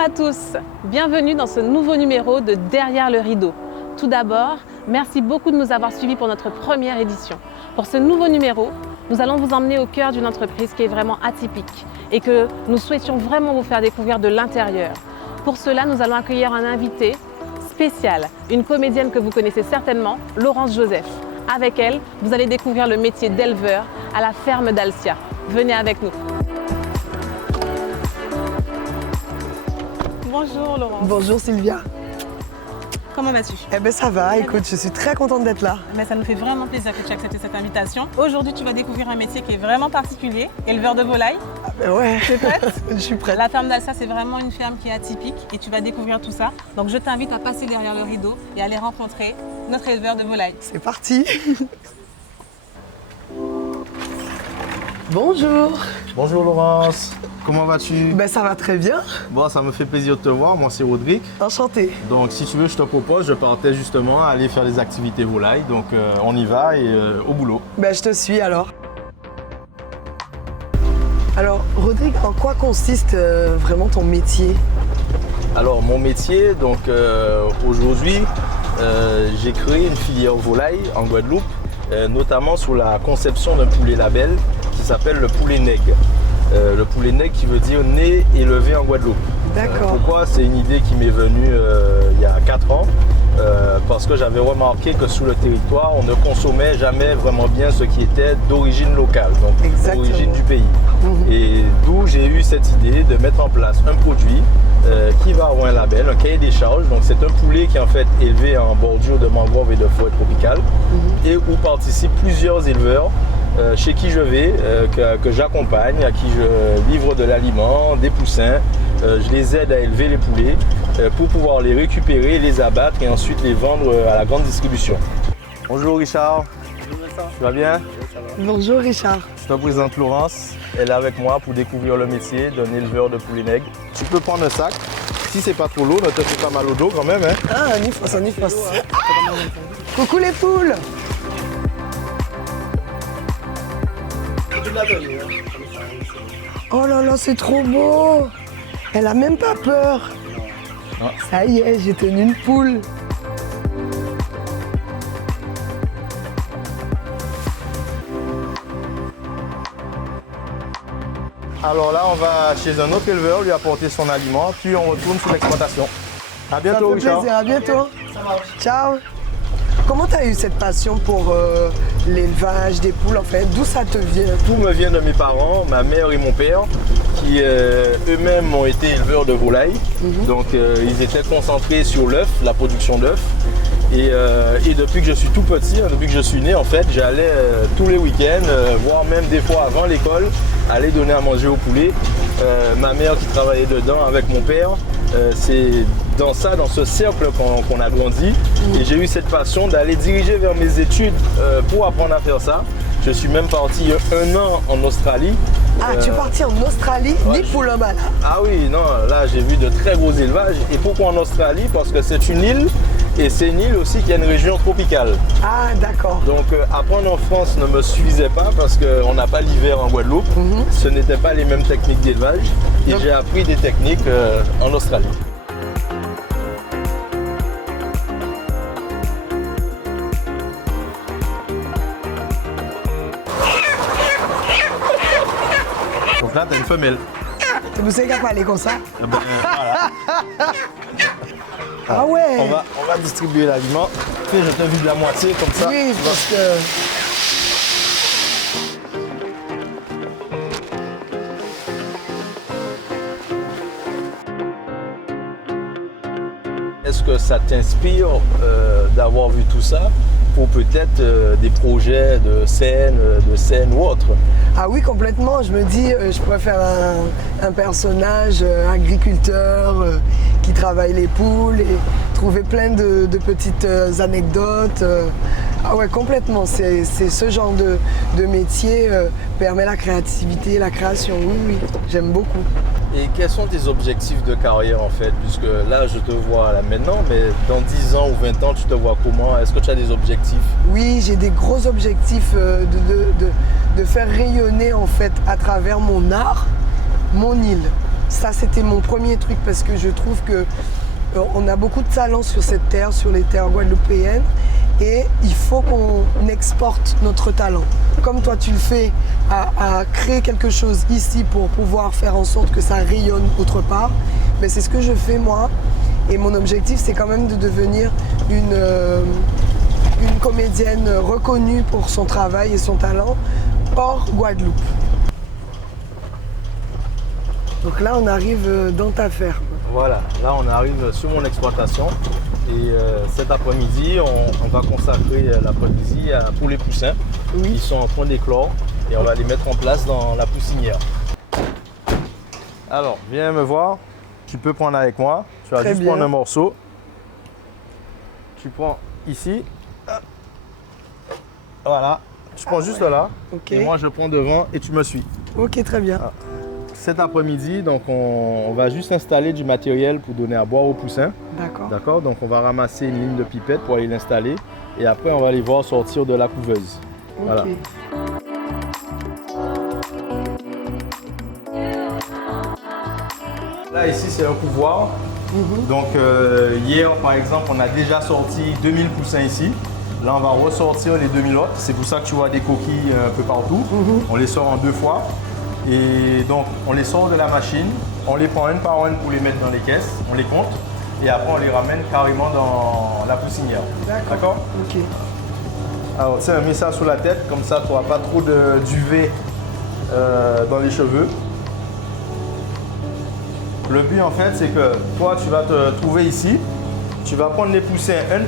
à tous, bienvenue dans ce nouveau numéro de Derrière le rideau. Tout d'abord, merci beaucoup de nous avoir suivis pour notre première édition. Pour ce nouveau numéro, nous allons vous emmener au cœur d'une entreprise qui est vraiment atypique et que nous souhaitions vraiment vous faire découvrir de l'intérieur. Pour cela, nous allons accueillir un invité spécial, une comédienne que vous connaissez certainement, Laurence Joseph. Avec elle, vous allez découvrir le métier d'éleveur à la ferme d'Alcia. Venez avec nous. Bonjour Laurence. Bonjour Sylvia. Comment vas-tu? Eh ben ça va, écoute, je suis très contente d'être là. Mais ça nous fait vraiment plaisir que tu aies accepté cette invitation. Aujourd'hui, tu vas découvrir un métier qui est vraiment particulier, éleveur de volailles. Ah ben ouais. Tu es prête? Je suis prête. La ferme d'Alcia, c'est vraiment une ferme qui est atypique et tu vas découvrir tout ça. Donc je t'invite à passer derrière le rideau et à aller rencontrer notre éleveur de volailles. C'est parti. Bonjour. Bonjour Laurence, comment vas-tu? Ben ça va très bien. Bon, ça me fait plaisir de te voir, moi c'est Rodrigue. Enchanté. Donc si tu veux, je te propose, je partais justement à aller faire des activités volailles. Donc on y va et au boulot. Ben je te suis alors. Alors Rodrigue, en quoi consiste vraiment ton métier? Alors mon métier, donc aujourd'hui, j'ai créé une filière volaille en Guadeloupe, notamment sur la conception d'un poulet label qui s'appelle le poulet nègre. Le poulet nègre qui veut dire né élevé en Guadeloupe. D'accord. Pourquoi? C'est une idée qui m'est venue il y a 4 ans. Parce que j'avais remarqué que sous le territoire, on ne consommait jamais vraiment bien ce qui était d'origine locale, donc d'origine du pays. Et d'où j'ai eu cette idée de mettre en place un produit qui va avoir un label, un cahier des charges. Donc c'est un poulet qui est en fait élevé en bordure de mangrove et de forêt tropicale et où participent plusieurs éleveurs chez qui je vais, que j'accompagne, à qui je livre de l'aliment, des poussins. Je les aide à élever les poulets pour pouvoir les récupérer, les abattre et ensuite les vendre à la grande distribution. Bonjour Richard. Bonjour Vincent. Tu vas bien? Bonjour Richard. Je te présente Laurence. Elle est avec moi pour découvrir le métier d'un éleveur de poulets nègres. Tu peux prendre un sac. Si c'est pas trop lourd, ne te fais pas mal au dos quand même. Hein? Ah, un ifos, un ifos. Coucou les poules. Oh là là, c'est trop beau. Elle a même pas peur. Non. Ça y est, j'ai tenu une poule. Alors là, on va chez un autre éleveur lui apporter son aliment, puis on retourne sur l'exploitation. À bientôt, Ça fait Richard. plaisir, à bientôt. Ciao. Comment tu as eu cette passion pour l'élevage des poules en fait? D'où ça te vient? Tout me vient de mes parents, ma mère et mon père, qui eux-mêmes ont été éleveurs de volailles. Donc ils étaient concentrés sur l'œuf, la production d'œufs. Et depuis que je suis tout petit, depuis que je suis né en fait, j'allais tous les week-ends, voire même des fois avant l'école, aller donner à manger aux poulets. Ma mère qui travaillait dedans avec mon père, c'est dans ce cercle qu'on a grandi. Et j'ai eu cette passion d'aller diriger vers mes études pour apprendre à faire ça. Je suis même parti 1 an en Australie. Ah, tu es parti en Australie, ni pour le mal. Ah oui, non, là j'ai vu de très gros élevages. Et pourquoi en Australie? Parce que c'est une île et c'est une île aussi qui a une région tropicale. Ah, d'accord. Donc apprendre en France ne me suffisait pas parce qu'on n'a pas l'hiver en Guadeloupe. Ce n'étaient pas les mêmes techniques d'élevage et j'ai appris des techniques en Australie. Donc là, tu as une femelle. Tu me sais qu'à parler comme ça? Eh ben, voilà. Ah ouais. On va distribuer l'aliment. Tu sais, je te vide la moitié comme ça. Oui, parce que... Est-ce que ça t'inspire d'avoir vu tout ça pour peut-être des projets de scène ou autre? Ah oui, complètement. Je me dis, je pourrais faire un personnage agriculteur qui travaille les poules et trouver plein de petites anecdotes. Ah ouais, complètement. C'est ce genre de métier permet la créativité, la création. Oui, oui, j'aime beaucoup. Et quels sont tes objectifs de carrière en fait? Puisque là, je te vois là maintenant, mais dans 10 ans ou 20 ans, tu te vois comment? Est-ce que tu as des objectifs? Oui, j'ai des gros objectifs de faire rayonner en fait à travers mon art, mon île. ça c'était mon premier truc parce que je trouve que on a beaucoup de talent sur cette terre, sur les terres guadeloupéennes et il faut qu'on exporte notre talent. Comme toi tu le fais à créer quelque chose ici pour pouvoir faire en sorte que ça rayonne autre part, mais c'est ce que je fais moi et mon objectif c'est quand même de devenir une comédienne reconnue pour son travail et son talent hors Guadeloupe. Donc là, on arrive dans ta ferme. Voilà, là on arrive sur mon exploitation et cet après-midi, on va consacrer l'après-midi pour les poussins qui sont en train d'éclore et on va les mettre en place dans la poussinière. Alors, viens me voir, tu peux prendre avec moi, tu vas juste prendre un morceau. Tu prends ici, voilà, tu prends juste là et moi je prends devant et tu me suis. Ok, très bien. Ah. Cet après-midi, donc on va juste installer du matériel pour donner à boire aux poussins. D'accord. D'accord. Donc on va ramasser une ligne de pipette pour aller l'installer et après on va les voir sortir de la couveuse. Okay. Voilà. Là ici c'est un couvoir. Donc hier par exemple on a déjà sorti 2000 poussins ici. Là on va ressortir les 2000 autres. C'est pour ça que tu vois des coquilles un peu partout. On les sort en 2 fois. Et donc, on les sort de la machine, on les prend une par une pour les mettre dans les caisses, on les compte et après on les ramène carrément dans la poussinière. D'accord. Ok. Alors, tiens, mets ça sous la tête, comme ça tu n'auras pas trop de duvet dans les cheveux. Le but en fait, c'est que toi tu vas te trouver ici, tu vas prendre les poussins un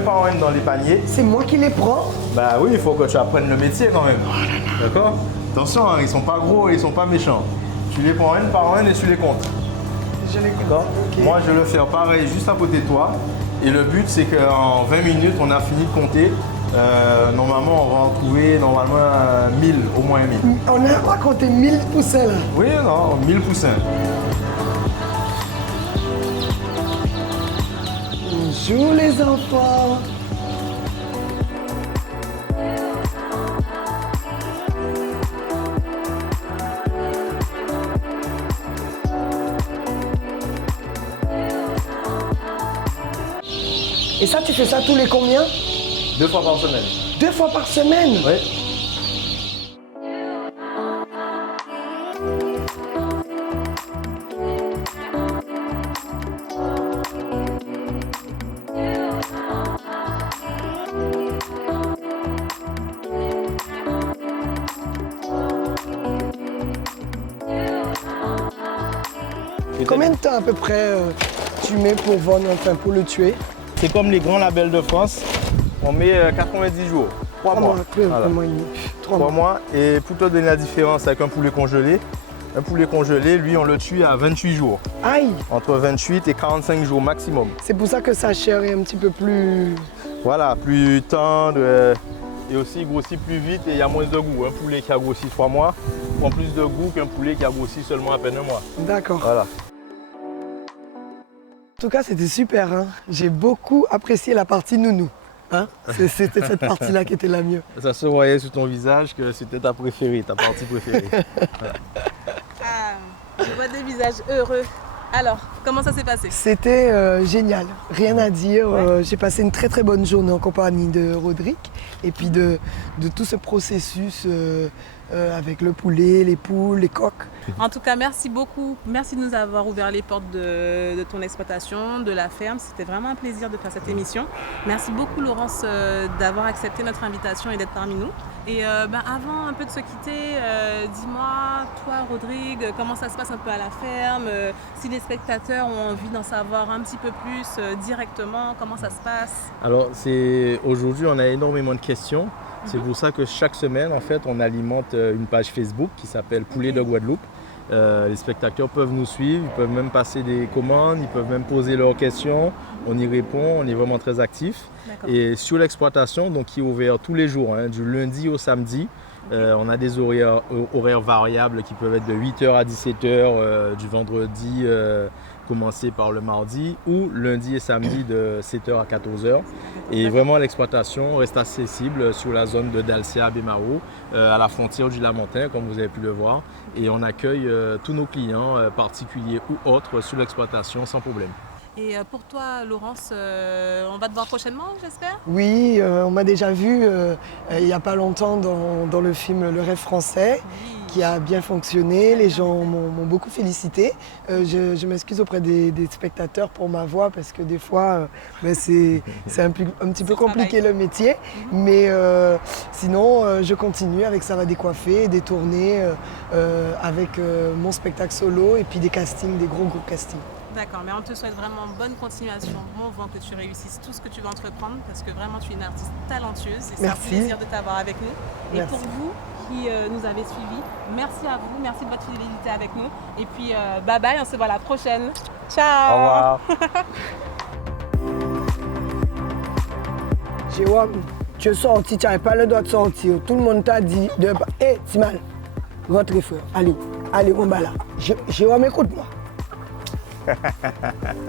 par un dans les paniers. C'est moi qui les prends? Bah oui, il faut que tu apprennes le métier quand même. D'accord. Attention, hein, ils sont pas gros et ils sont pas méchants. Tu les prends un par un et tu les comptes. Je les compte. Okay. Moi, je vais le faire pareil juste à côté de toi. Et le but, c'est qu'en 20 minutes, on a fini de compter. Normalement, on va en trouver 1000, au moins 1000. On n'a pas compté 1000 poussins là? Oui, non, 1000 poussins. Bonjour les enfants. Et ça, tu fais ça tous les combien? 2 fois par semaine. 2 fois par semaine? Oui. Combien de temps à peu près tu mets pour vendre, enfin pour le tuer? C'est comme les grands labels de France, on met 90 jours, 3 mois. Voilà. 3 mois. Et pour te donner la différence avec un poulet congelé, lui on le tue à 28 jours. Aïe! Entre 28 et 45 jours maximum. C'est pour ça que sa chair est un petit peu plus... Voilà, plus tendre et aussi il grossit plus vite et il y a moins de goût. Un poulet qui a grossi 3 mois prend plus de goût qu'un poulet qui a grossi seulement à peine 1 mois. D'accord. Voilà. En tout cas, c'était super. Hein. J'ai beaucoup apprécié la partie nounou. Hein. C'était cette partie-là qui était la mieux. Ça se voyait sur ton visage que c'était ta préférée, ta partie préférée. Je vois des visages heureux. Alors, comment ça s'est passé? C'était génial, rien à dire. J'ai passé une très très bonne journée en compagnie de Rodrigue et puis de tout ce processus avec le poulet, les poules, les coqs. En tout cas, merci beaucoup. Merci de nous avoir ouvert les portes de ton exploitation, de la ferme. C'était vraiment un plaisir de faire cette émission. Merci beaucoup Laurence d'avoir accepté notre invitation et d'être parmi nous. Et avant un peu de se quitter, dis-moi, toi Rodrigue, comment ça se passe un peu à la ferme? Si les spectateurs ont envie d'en savoir un petit peu plus directement, comment ça se passe? Alors, aujourd'hui, on a énormément de questions. C'est pour ça que chaque semaine, en fait, on alimente une page Facebook qui s'appelle Poulet de Guadeloupe. Les spectateurs peuvent nous suivre, ils peuvent même passer des commandes, ils peuvent même poser leurs questions. On y répond, on est vraiment très actifs. Et sur l'exploitation, donc qui est ouvert tous les jours, hein, du lundi au samedi. On a des horaires variables qui peuvent être de 8h à 17h du vendredi commencer par le mardi ou lundi et samedi de 7h à 14h. Et vraiment, l'exploitation reste accessible sur la zone de Dalcia à Bémao, à la frontière du Lamentin, comme vous avez pu le voir. Et on accueille tous nos clients, particuliers ou autres, sur l'exploitation sans problème. Et pour toi, Laurence, on va te voir prochainement, j'espère? Oui, on m'a déjà vu il n'y a pas longtemps dans le film Le Rêve français, qui a bien fonctionné. Les gens m'ont beaucoup félicité. Je m'excuse auprès des spectateurs pour ma voix parce que des fois, c'est un petit peu compliqué le métier. Mais sinon, je continue avec Ça va décoiffer, des tournées avec mon spectacle solo et puis des castings, des gros castings. D'accord, mais on te souhaite vraiment bonne continuation, bon vent, que tu réussisses tout ce que tu vas entreprendre parce que vraiment tu es une artiste talentueuse et c'est un plaisir de t'avoir avec nous. Et pour vous qui nous avez suivis, merci à vous, merci de votre fidélité avec nous. Et puis bye bye, on se voit la prochaine. Ciao. Au revoir. Jérôme, tu es sorti, tu n'avais pas le droit de sortir. Tout le monde t'a dit de... Hé, Timal, rentrez frère, allez, on va là. Jérôme, écoute-moi.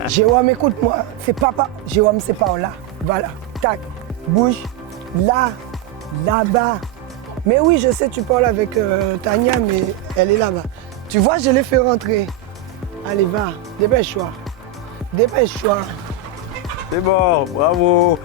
Jérôme, écoute-moi, c'est papa. Jérôme, c'est par là. Voilà, tac, bouge, là, là-bas. Mais oui, je sais, tu parles avec Tania, mais elle est là-bas. Tu vois, je l'ai fait rentrer. Allez, va, dépêche-toi. Dépêche-toi. C'est bon, bravo.